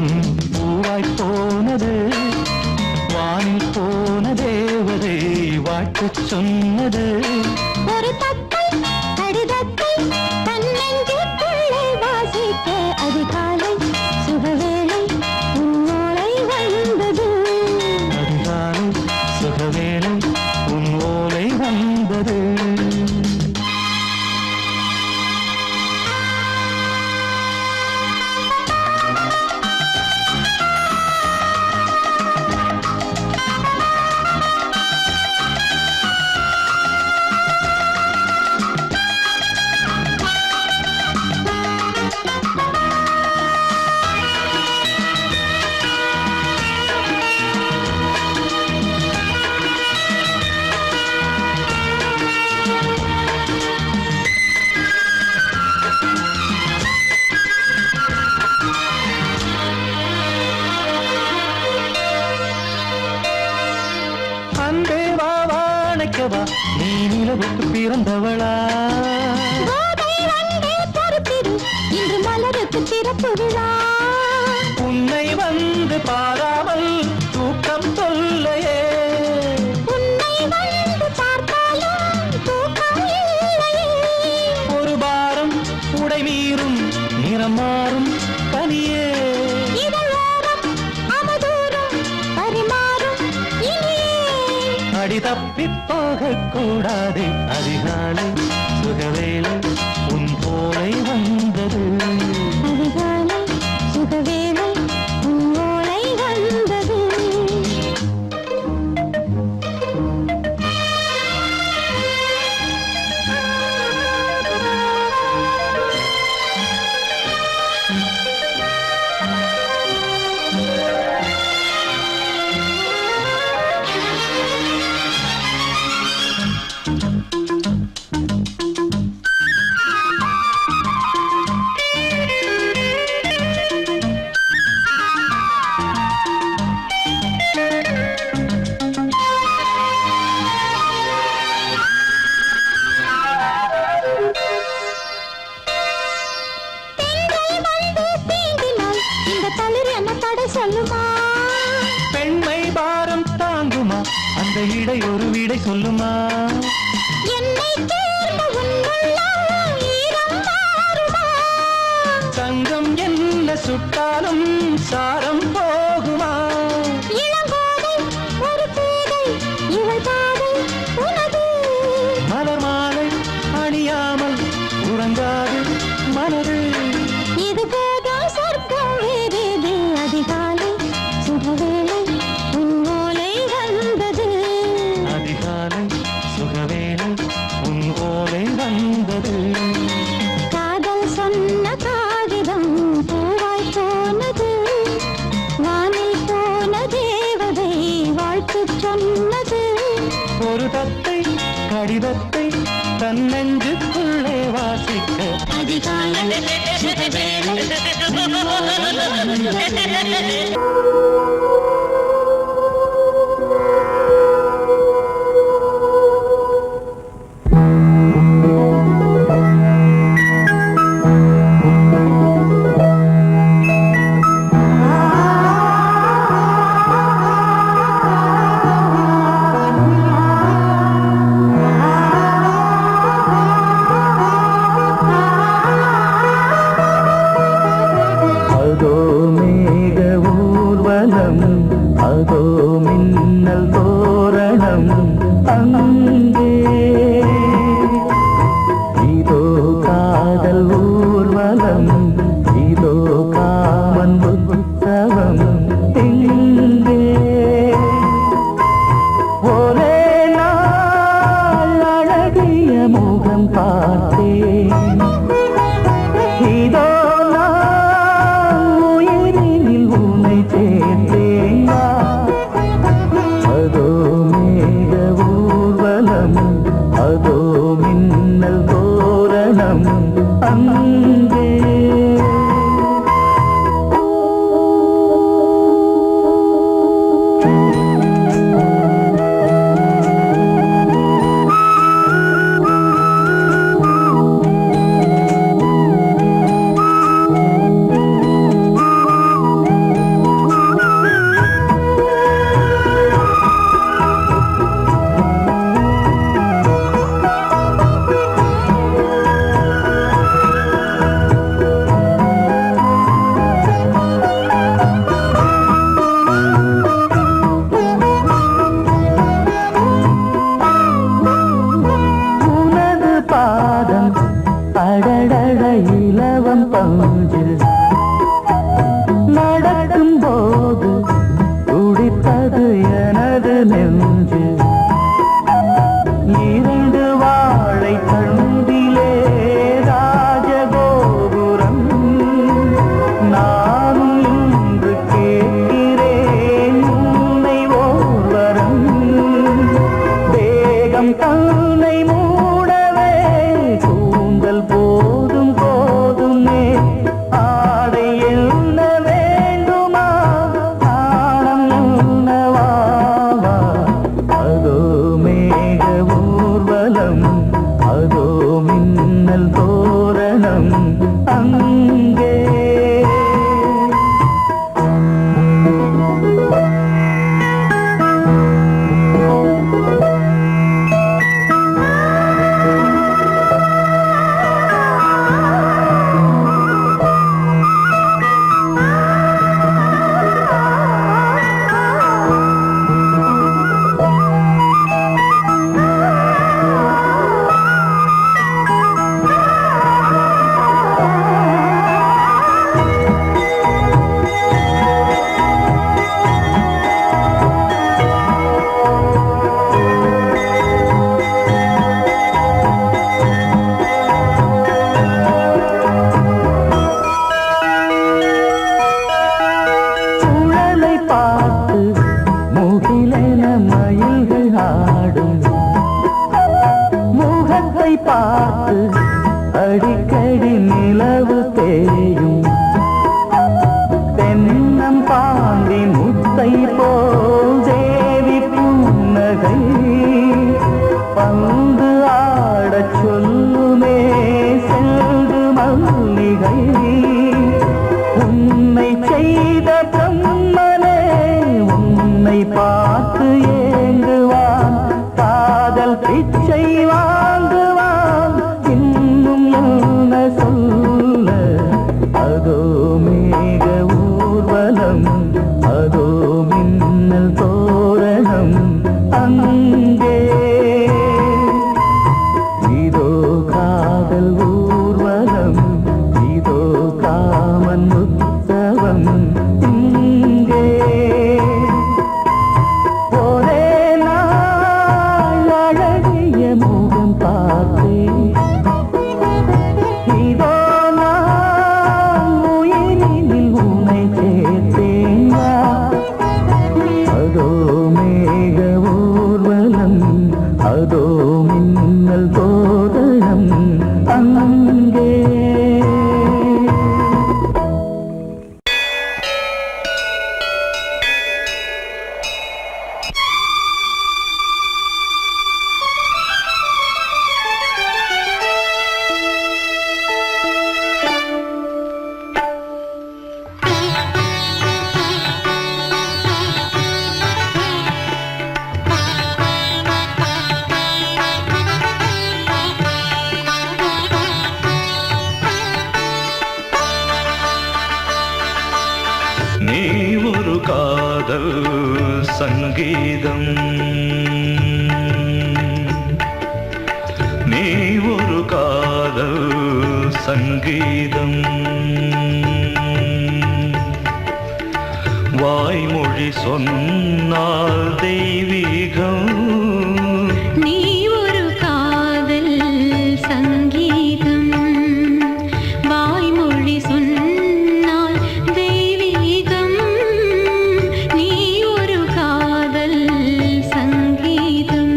காகிதம் பூவாய் போனது, வானில் போன தேவதை வாழ்த்து சொன்னது. ஒரு தத்தை கடிதத்தை தன்னெஞ்சுக்குள்ளே வாசிக்க அதிகாலை சுகவேளை உன்னோலை வந்தது. அதிகாலை சுகவேளை உன் ஓலை வந்தது. நீ நிலவுக்கு பிறந்தவளா? இன்று மலருக்கு திறப்பு விழா. உன்னை வந்து பாராமல் தூக்கம் சொல்லையே. உன்னை வந்து பார்த்தாலும் தூக்கம் இல்லையே. ஒரு பாரம் உடை மீறும் நிறம் மாறும் தனியே. இதழோரம் அமதூரம் பரிமாறும் இனியே. அடி தப்பி போகக்கூடாது. அதிகாலை சுகவேளை உன் போலை வந்தது. அதிகாலை சுகவேளை உன் ஓலை வந்தது. பெண்மை பாரம் தாங்குமா? அந்த இடை ஒரு விடை சொல்லுமா? என்னை தேர்ந்த உன்னுள்ளம் ஈரம் மாறுமா? தங்கம் என்ன சுட்டாலும் சாரம் போகுமா? இளங்கோதை ஒரு பேதை இவள் பாதை உனது. மலர் மாலை அணியாமல் உறங்காது மனது. இது போதும் சொர்க்கம் வேறேது. அதிகாலை சுகவேளை உன் ஓலை வந்தது. அதிகாலை சுகவேளை உன் ஓலை வந்தது. காதல் சொன்ன காகிதம் பூவாய் போனது, வானில் போன தேவதை வாழ்த்து சொன்னது. ஒரு தத்தை கடிதத்தை தன்னெஞ்சுக்குள்ளே வாசிக்க அதிகாலை சுகவேளை உன் ஓலை வந்தது. அதோ மின்னல் தோரணம் அங்கே. இதோ காதல் ஊர்வலம், இதோ காமன் உற்சவம் எங்கே. ஒரே நாள் அழகிய முகம் பார்த்தேன். இதோ அதோ மின்னல் தோரணம் அங்கே. நெஞ்சு இரண்டு வாழை தண்டிலே ராஜகோபுரம் நானும் இன்று கேட்கிறேன் உன்னை ஓர்வரம் தேகம் தன்னை மூடவே கூந்தல் போதும் போதுமே ஆடை என்ன வேண்டுமா ஆடம் என்னவா அதோ மேக ஊர்வலம் அதோ மின்னல் தோரணம் அங்கே சுழலை பார்த்து முகிலென மயில்கள் ஆடும் முகத்தை பார்த்து அடிக்கடி நிலவு தேயும் தென்னம் பாண்டி முத்தை போல் தேவி புன்னகை பந்து ஆடச் சொல்லுமே செல்து மல்லிகை உன்னை செய்த பிரம்மனே உன்னை பார்த்து ஏங்குவான் காதல் பிச்சை வாங்குவான் இன்னும் என்ன சொல்ல அதோ மேக ஊர்வலம் அதோ மின்னல் தோரணம் அங்கே இதோ காதல் ஊர்வலம் இதோ காமன் உற்சவம் இங்கே ஒரே நாள் அழகிய முகம் பார்த்தேன் இதோ நான் உயிரினில் உன்னை சேர்த்தேன் அதோ மேக ஊர்வலம் அதோ மின்னல் தோரணம் அங்கே நீ ஒரு காதல் சங்கீதம் நீ ஒரு காதல் சங்கீதம் வாய்மொழி சொன்னால் தெய்வீகம் நீ ஒரு காதல் சங்கீதம் வாய்மொழி சொன்னால் தெய்வீகம் நீ ஒரு காதல் சங்கீதம்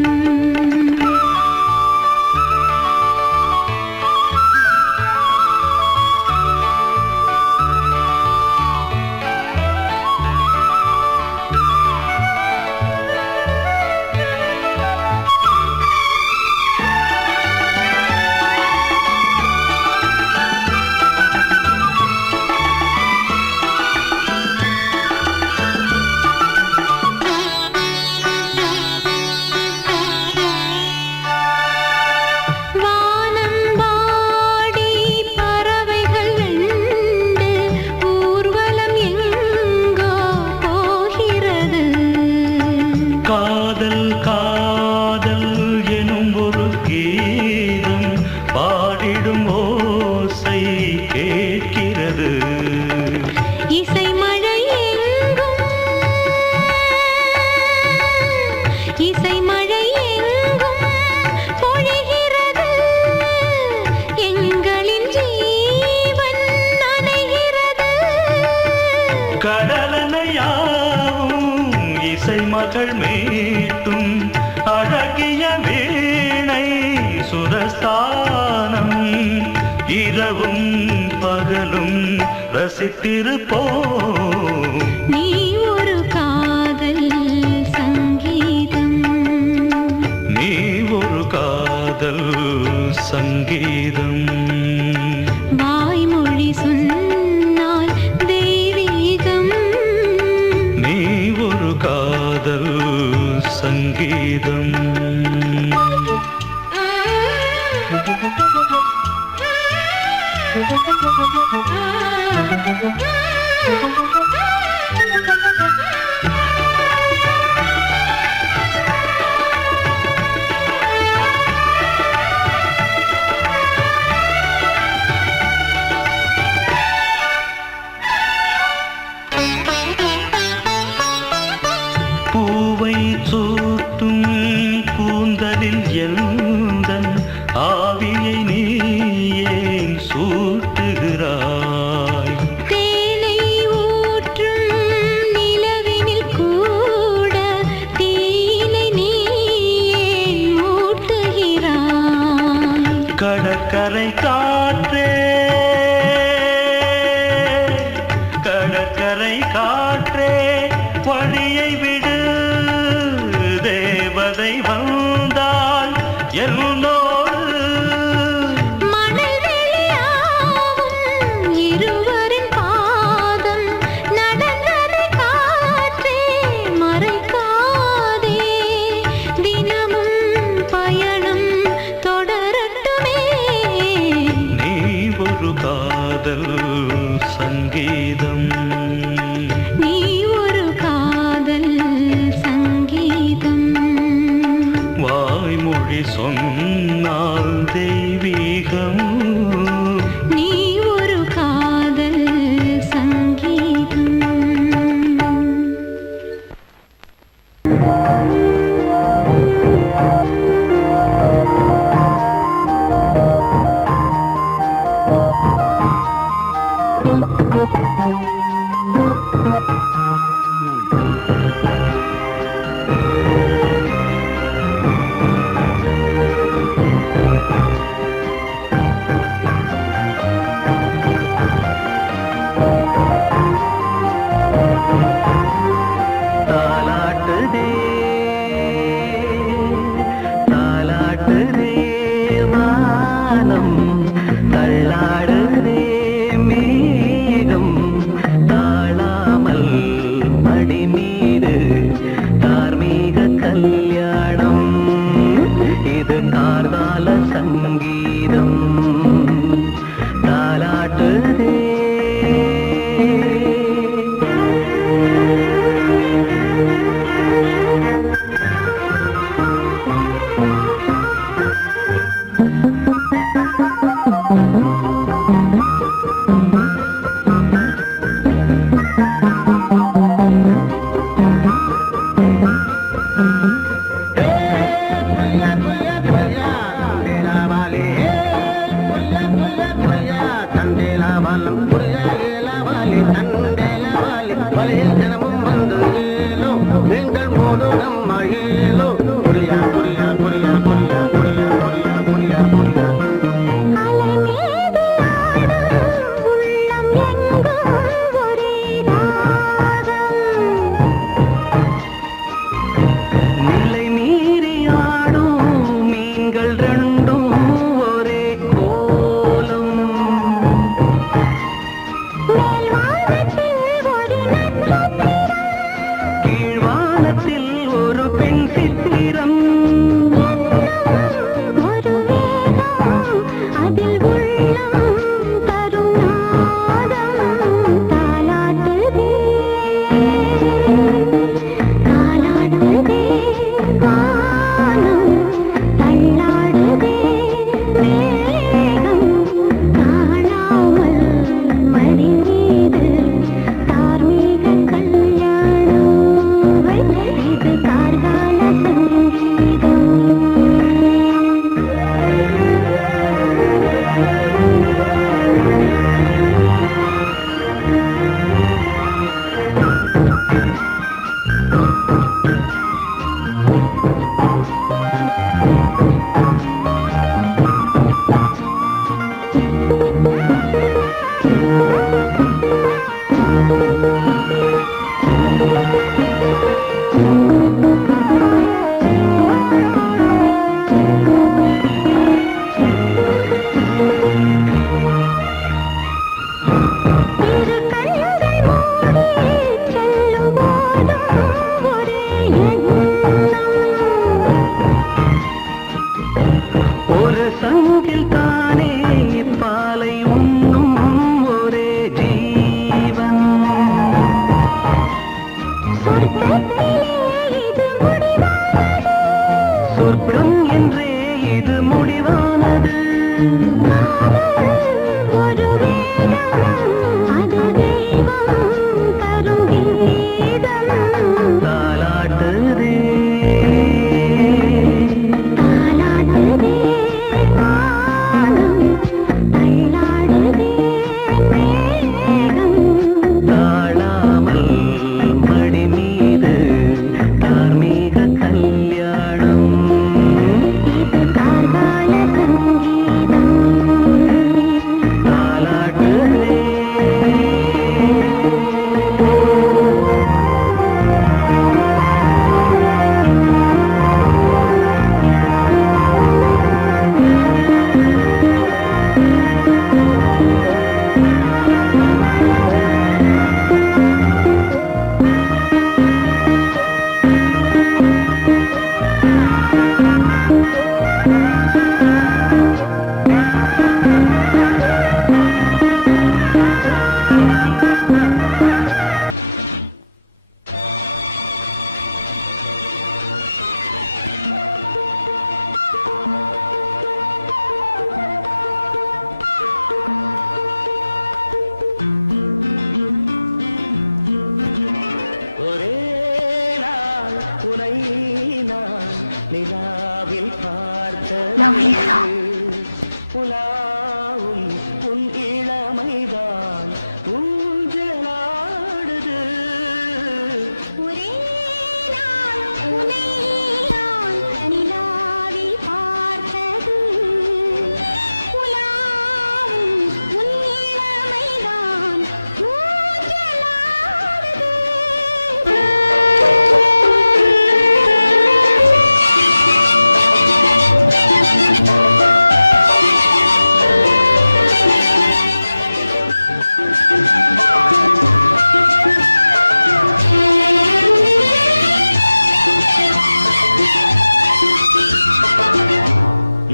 மலர்கள் மீட்டும் அழகிய வீணை சுரஸ்தானம் இரவும் பகலும் ரசித்திருப்போம். நீ ஒரு காதல் சங்கீதம், நீ ஒரு காதல் சங்கீதம். வாய்மொழி சொன்னால் தெய்வீகம், நீ ஒரு காதல் சங்கீதம். பூவை சூட்டும் கூந்தலில் எந்தன் ஆவியை நீ ஏன் சூட்டுகிறாய்? தேனை ஊற்றும் நிலவினில் கூட தீனை நீ ஏன் மூட்டுகிறாய்? கடற்கரை காற்றே, கடற்கரை காற்றே வழியை விடு, தேவதை வந்தால் என்னோடு. மணல் வெளியாகும் இருவரின் பாதம் நடந்ததை காற்றே மறைக்காதே, தினமும் பயணம் தொடரட்டுமே. நீ ஒரு காதல் சங்கீதம், நீ ஒரு காதல் சங்கீதம். வாய்மொழி சொன்னால் தெய்வீகம். நீ ஒரு காதல் சங்கீதம். தாலாட்டுதே, தாலாட்டுதே வானம், தள்ளாடுதே மேகம், தாழாமல் மடி மீது தார்மீக கல்யாணம். இது கார்கால சங்கீதம். தாலாட்டுதே, அலைமீது ஆடும் உள்ளம் எங்கும் ஒரே ராகம். நிலை மீறி ஆடும் மீன்கள் ரெண்டும் ஒரே கோலம். மேல்வானத்தில் ஒரு நட்சத்திரம், கீழ்வானத்தில் ஒரு பெண் சித்திரம். ஒரு வேகம் அதில் உள்ளம் தரும் நாதம். தாலாட்டுதே, தாலாட்டுதே வானம், தள்ளாடுதே மேகம், காணாமல் மடி மீது தார்மீக கல்யாணம். இது கார்கால சங்கீதம். சங்கில் தானே பாலை உண்ணும் ஒரே ஜீவன். சொர்க்கம் என்றே இது முடிவானது. ஒரு வேதம் அது தெய்வம் தரும் கீதம். தாலாட்டுதே தாலாடுதே வானம், தள்ளாடுதே மேகம். தாழாமல் மடி மீது தார்மீக கல்யாணம். இது கார்கால சங்கீதம். தாலாட்டுதே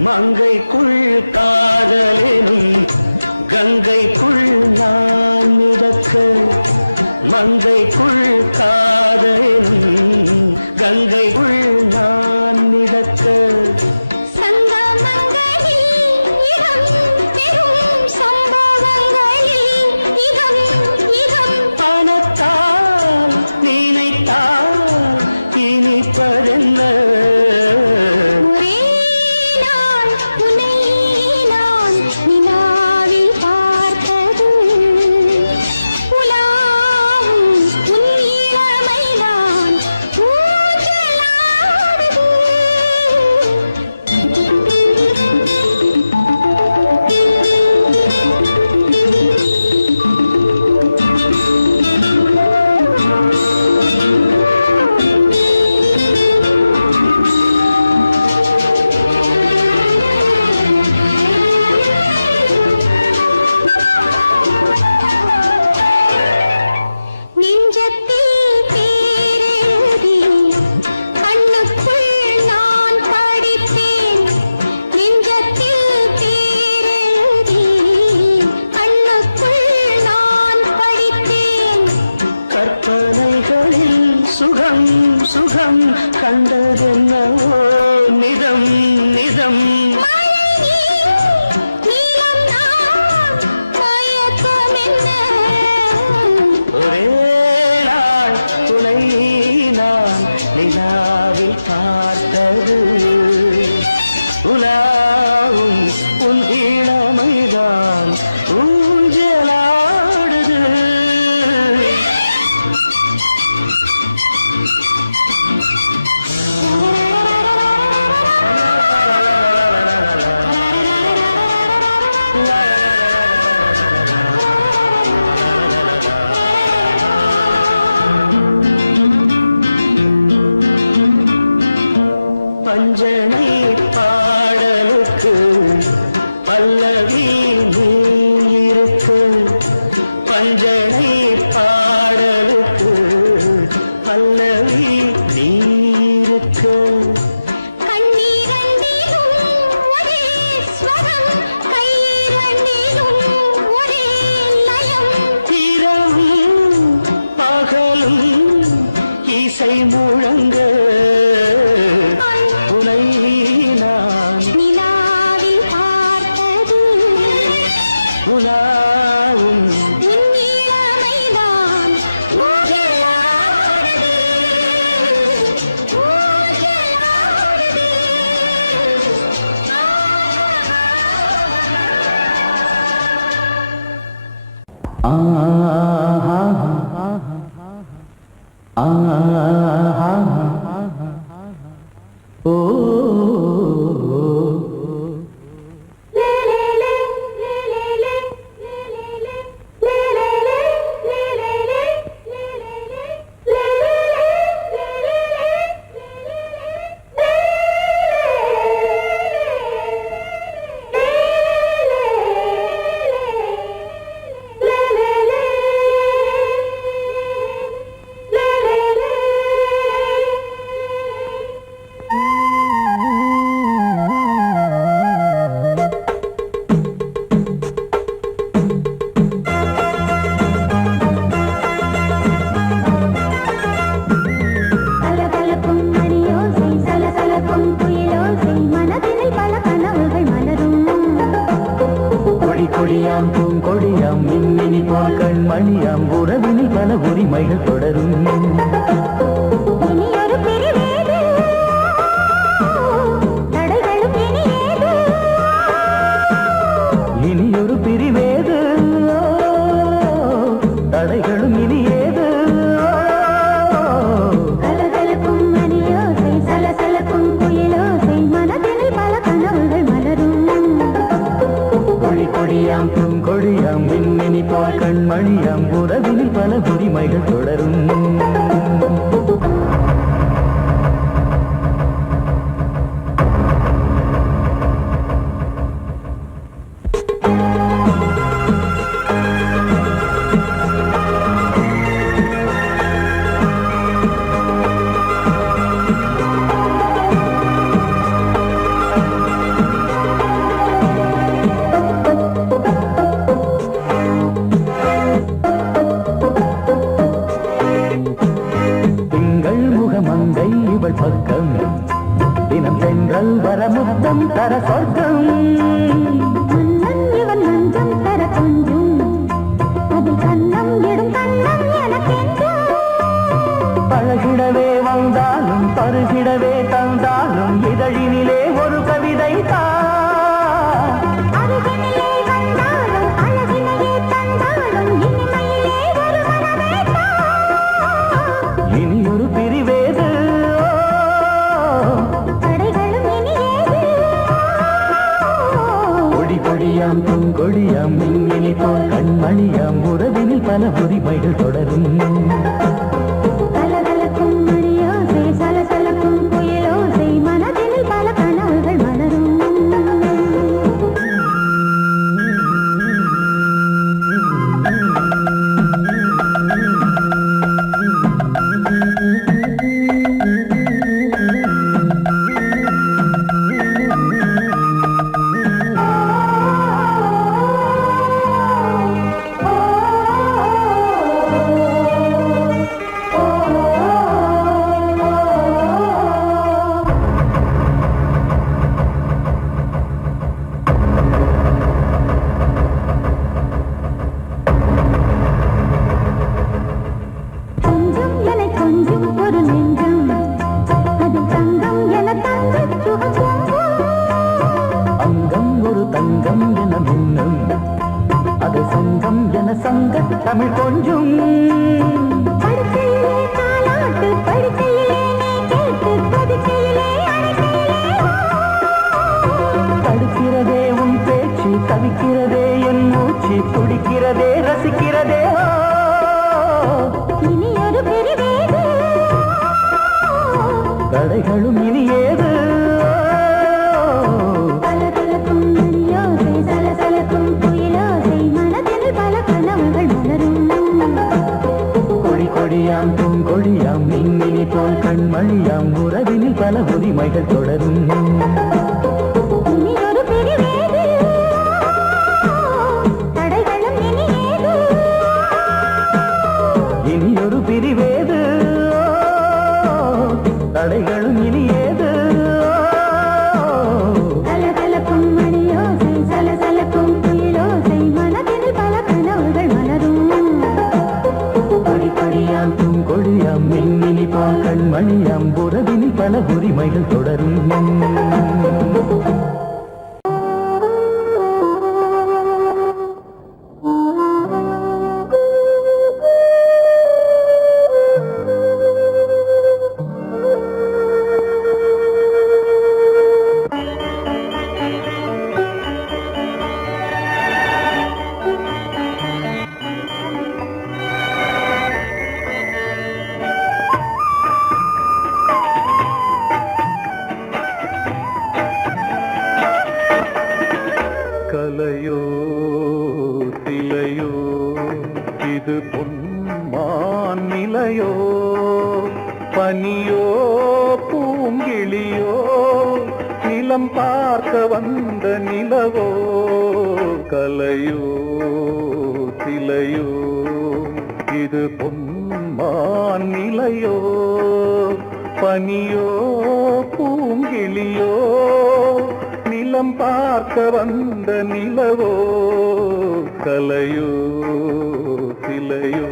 மங்கைக்குள் காதலும் கங்கைக்குள் நான் மிதக்க. மங்கைக்குள் காதலும் கங்கைக்குள் நான் மிதக்க. பணத்தால் நினைத்தால் இனிப்பதென்ன. சுகம் சுகம் கண்டதென்னவோ நிதம் நிதம். ஒரே நாள் துணை நான் நிலாவில் பார்த்தது. உலாவும் உன் இளமைதான் ஊஞ்சலாடுது. பஞ்சனை பாடலுக்கு பல்லவி நீருக்கு. பஞ்சனை பாடலுக்கு பல்லவி நீருக்கு. பூங்கொடியாம் மின்மினி போல் கண்மணியாம் உறவினில் பல உரிமைகள் தொடரும். இனியொரு பிரிவேது தடைகளும் இனி ஏது. கலகலக்கும் மணியோசை சலசலக்கும் குயிலோசை மனதினில் பல கனவுகள் மலரும். கொடியாம் பூங்கொடியாம் மின்மினி போல் கண்மணியாம் உறவினில் பல உரிமைகள் தொடரும். பக்கம் தினம் சென்றல் வர முத்தம் தர சொர்க்கம். இவன் நஞ்சம் தர கொஞ்சம் அதில் கண்ணம் இடும் கண்ணம் எனக்கென்றும். பழகிடவே வந்தாலும் பருகிடவே தந்தாலும் இதழினிலே ஒரு கவிதை தான். அருகினிலே வந்தாலும் அழகினையே தந்தாலும் இனிமையிலே ஒரு மனமே தான். இனியொரு பிரிவேது கொடியாம் பூங்கொடியாம் மின்மினி போல் கண்மணியாம் உறவினில் பல உரிமைகள் தொடரும். கலகலக்கும் மணியோசை சலசலக்கும் குயிலோசை மனதினில் பல கனவுகள் மலரும். தமிழ் கொஞ்சம் படுக்கையிலே தாலாட்டு படுக்கையிலே நீ கேட்டு படுக்கையிலே தடுக்கிறதே உன் பேச்சு தவிக்கிறதே என் மூச்சு துடிக்கிறதே ரசிக்கிறதே. இனி ஒரு பிரிவேது தடைகளும் இனி ஏது. கலகலக்கும் மணியோசை சலசலக்கும் குயிலோசை மனதில் பல கனவுகள் மலரும். கொடியாம் பூங்கொடியாம் மின்மினி போல் கண்மணியாம் உறவினில் பல உரிமைகள் தொடரும். இனி ஒரு பிரிவேது தடைகளும் இனி ஏது. இனியொரு பிரிவேது தடைகளும் இனி ஏது. கலகலக்கும் மணியோசை சலசலக்கும் குயிலோசை மனதில் பல கனவுகள் மலரும். கொடியாம் பூங்கொடியாம் மின்மினி போல் கண்மணியாம் உறவினில் பல உரிமைகள் தொடரும். கலையோ சிலையோ இது பொன்மான் நிலையோ பனியோ பூங்கிளியோ நிலம் பார்க்க வந்த நிலவோ கலையோ சிலையோ இது பொன்மான் நிலையோ பனியோ பூங்கிளியோ நிலம் பார்க்க வந்த நிலவோ கலையோ சிலையோ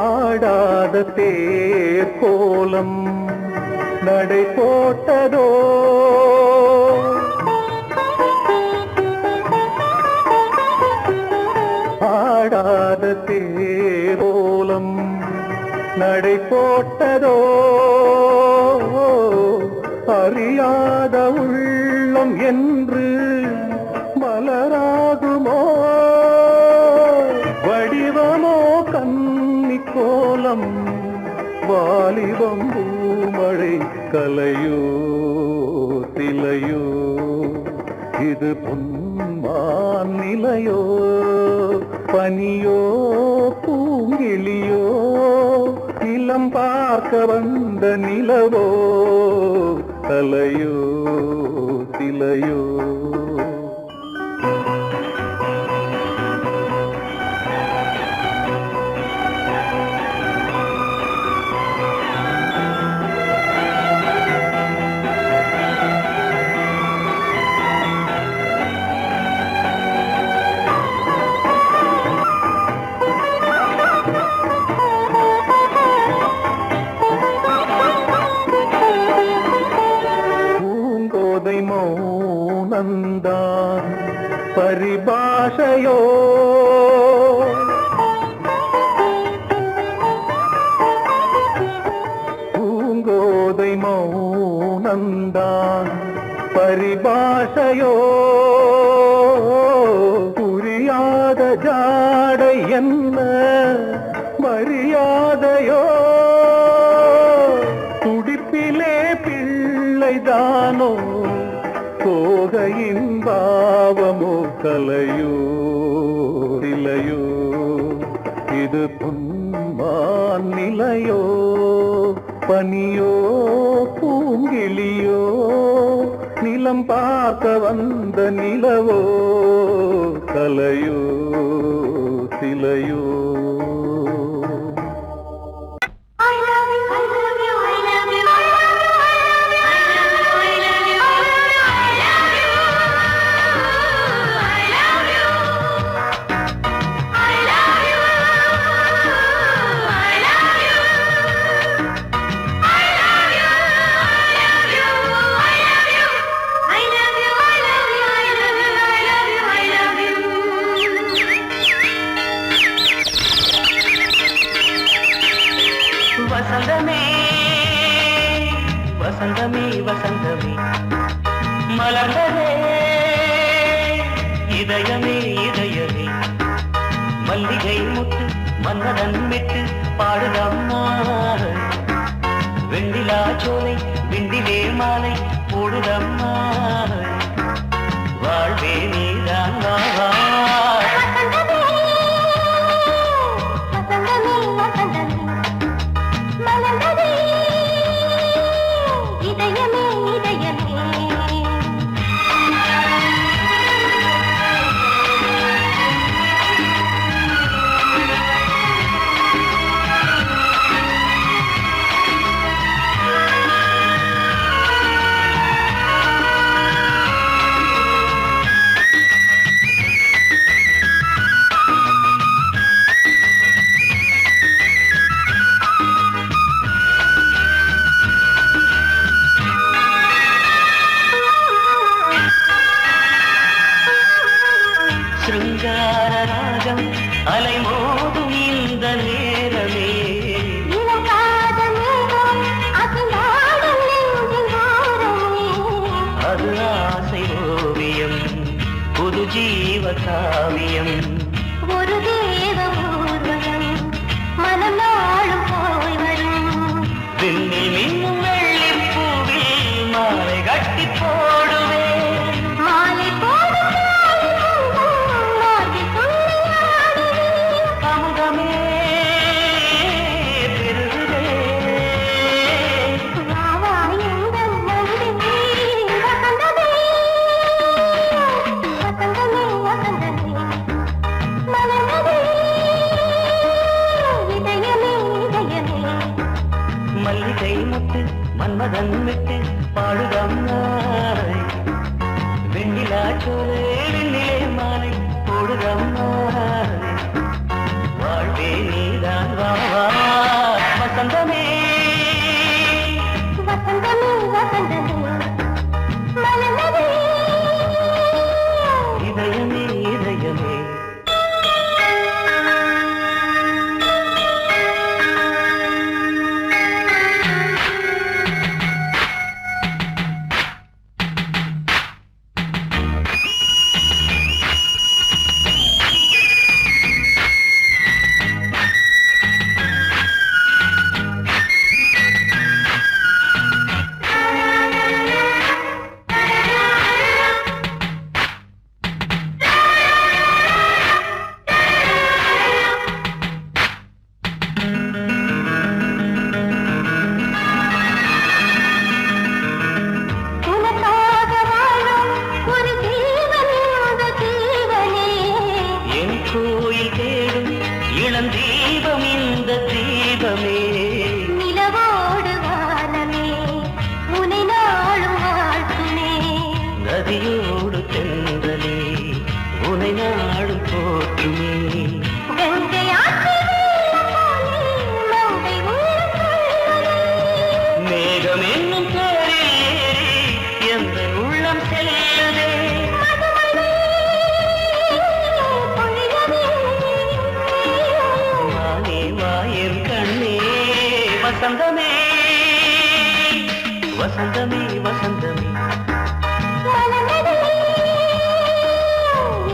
ஆடாத தேர் கோலம் நடை போட்டதோ ஆடாத தேர் கோலம் நடை போட்டதோ அறியாத உள்ளம் என்று மலராகுமோ வடிவமோ கன்னி கோலம் வாலிபம் பூமழை கலையோ சிலையோ இது பொன்மான் நிலையோ பனியோ பூங்கிளியோ நிலம் பார்க்க வந்த நிலவோ கலையோ சிலையோ மௌனந்தான் பரிபாஷையோ பூங்கோதை மௌனந்தான் பரிபாஷையோ புரியாத ஜாடை என்ன மரியாதையோ துடிப்பிலே பிள்ளைதானோ கோகையின் பாவமோ கலையோ சிலையோ இது பொன்மான் நிலையோ பனியோ பூங்கிளியோ நிலம் பார்க்க வந்த நிலவோ கலையோ சிலையோ வசந்தமே வசந்தமே வசந்தமே மலர்ந்ததே இதயமே இதயமே மல்லிகை முட்டு மன்னதன் மெட்டு பாடுதம்மா வெண்ணிலா சோலை விண்டிலே மாலை போடுதம்மா வாழ்வே நீதான் வா ஜீவகாவியம் ஒரு தேவ ஊர்வலம் மனம் நாளும் போய் வரும் விண்ணில் மின்னும் வெள்ளிப் பூவில் மாலை கட்டி போடுவேன் மாலை போடும் மார்பில் துள்ளியாடுவேன் அமுதமே பெருகுதே வா வா எங்கள் நந்தினி வசந்தமே வசந்தமே வசந்தமே மலர்ந்ததே இதயமே இதயமே மல்லிகை முத்து மன்மதன் விட்டு பாடுதம் நாய் வெண்ணிலா சோலை வெண்ணிலே மாலை போடுதம் நாய் வாழ்வே நீதான் வா வா வசந்தமே வசந்தமே வசந்தமே மலர்ந்ததே இதயமே இதயமே உனக்காக வாழும் ஒரு ஜீவனே அந்த ஜீவனே என் கோயில் தேடும் இளம் தீபம் இந்த தீபமே நிலவோடு வானமே உனை நாளும் வாழ்த்துமே நதியோடு தென்றலே உனை நாடும் போற்றுமே கங்கை ஆற்று வெள்ளம் போலே மங்கை உள்ளம் கொள்ளுதே. மேகம் என்னும் பேரில் ஏறி எந்த உள்ளம் செல்லுதே மதுமழை பொழியவே. வானே வாயன் கண்ணே வசந்தமே வசந்தமே வசந்தமே மலர்ந்ததே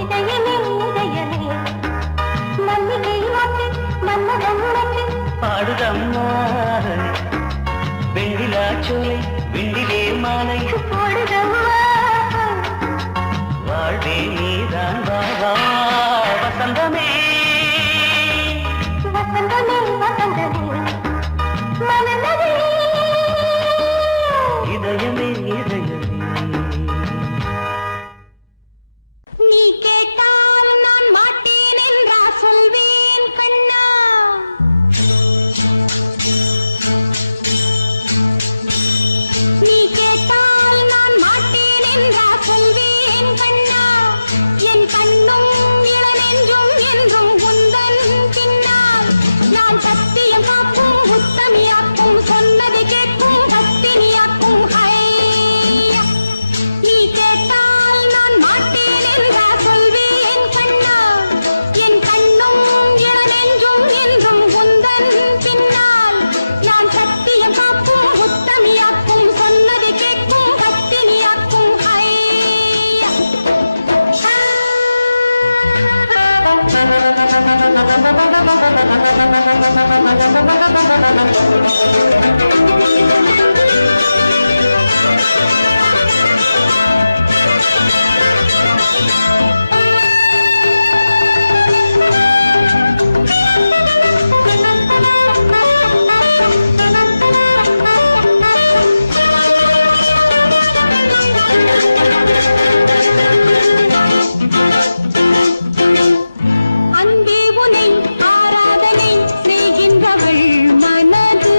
இதயமே இதயமே மல்லிகை மொட்டு மன்மதன் மொட்டு பாடுதம்மா வெண்ணிலா சோலை விண்ணிலே மாலை போடுதம்மா வாழ்வே நீதான் வா வா வசந்தமே வசந்தமே வசந்தமே மலர்ந்ததே இதயமே இதயமே நீ கேட்டால் நான் மாட்டேன் என்றா சொல்வேன் கண்ணா நீ கேட்டால் நான் மாட்டேன் என்றா சொல்வேன் கண்ணா என் கண்ணும் இளநெஞ்சும் என்றும் உந்தன் பின்னால் நான் சத்தியம் காக்கும் உத்தமியாக்கும் சொன்னதை கேட்கும் பத்தினியாக்கும் ஹையா நீ கேட்டால் நான் மாட்டேன் என்றா சொல்வேன் கண்ணா என் கண்ணும் இளநெஞ்சும் என்றும் உந்தன் பின்னால் நான் சத்தியம் காக்கும் உத்தமியாக்கும் சொன்னதை கேட்கும் பத்தினியாக்கும் ஹையா அன்பே உனை ஆராதனை செய்கின்றவள் மனது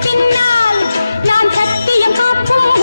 பின்னால் நான் சத்தியம் காக்கும்